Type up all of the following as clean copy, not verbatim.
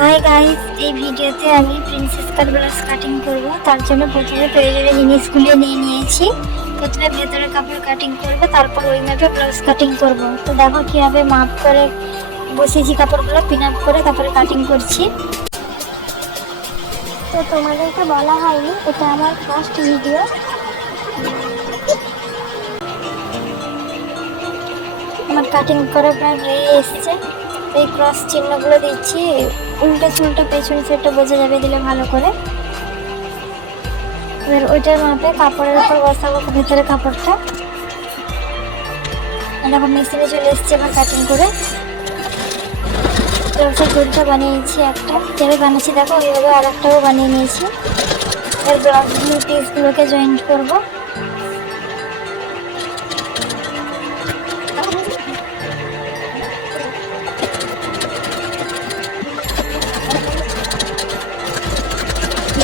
Hi guys, এই ভিডিওতে আমি প্রিন্সেস কাট ব্লাউজ কাটিং করব। তার জন্য প্রথমে প্রয়োজনীয় জিনিসগুলো নিয়ে নিয়েছি। প্রথমে ভেতরে কাপড় কাটিং করব, তারপর ওই মাপে ব্লাউজ কাটিং করব। তো দেখো কিভাবে মাপ করে বসিয়েছি কাপড়গুলো, পিন আপ করে তারপরে কাটিং করছি। তো তোমাদেরকে বলা হয়নি, এটা আমার ফার্স্ট ভিডিও। আমার কাটিং করা প্রায় হয়ে এসছে। এই ক্রস চিহ্নগুলো দিচ্ছি, উল্টো চুলটা পেছন সাইডটা বোঝা যাবে দিলে ভালো করে। এবার ওইটার মাপে কাপড়ের উপর বসাবো ভেতরে কাপড়টা। দেখো মেশিনে চলে এসছে এবার কাটিং করে। ব্লাউজের দুলটা বানিয়েছি, একটা যেভাবে বানিয়েছি দেখো ওইভাবে আর একটাও বানিয়ে নিয়েছি। এর ব্লাউজগুলো পিসগুলোকে জয়েন্ট করবো।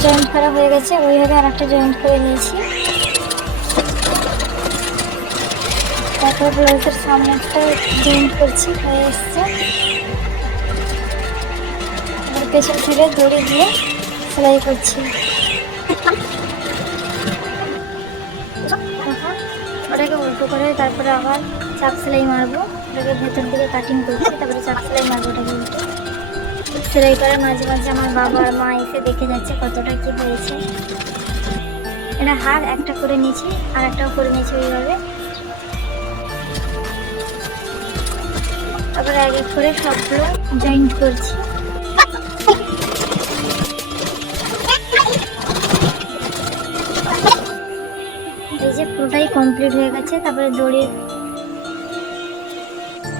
জয়েন্ট করা হয়ে গেছে, ওইভাবে আর একটা জয়েন্ট করে নিয়েছি। তারপর ব্লাউজের সামনে একটা জয়েন্ট করছি, হয়ে এসছে। পেছন সাইডে দড়ি দিয়ে সেলাই করছি। ওটাকে উল্টো করে তারপরে আবার চাপ সেলাই মারবো। ওটাকে ভেতর দিকে কাটিং করছি, তারপরে চাপ সেলাই মারবো। ওটাকে উল্টো সেলাই করে মাঝে মাঝে আমার বাবা আর মা এসে দেখে যাচ্ছে কতটা কি হয়েছে। এটা হার একটা করে নিয়েছি, আর একটাও করে নিয়েছি ওইভাবে। তারপরে এক এক করে সবগুলো জয়েন্ট করছি। এই যে পুরোটাই কমপ্লিট হয়ে গেছে। তারপরে দড়ির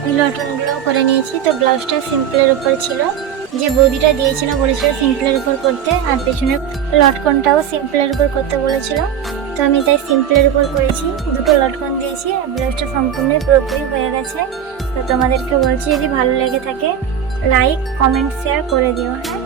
ওই লটনগুলো করে নিয়েছি। তো ব্লাউজটা সিম্পলের উপর ছিল, যে বৌদিটা দিয়েছিল বলেছিল সিম্পলের উপর করতে, আর পেছনের লটকনটাও সিম্পলের উপর করতে বলেছিল। তো আমি তাই সিম্পলের উপর করেছি, দুটো লটকন দিয়েছি। ব্লাউজটা সম্পূর্ণই পুরোপুরি হয়ে গেছে। তো তোমাদেরকে বলছি, যদি ভালো লেগে থাকে লাইক কমেন্ট শেয়ার করে দিও। হ্যাঁ।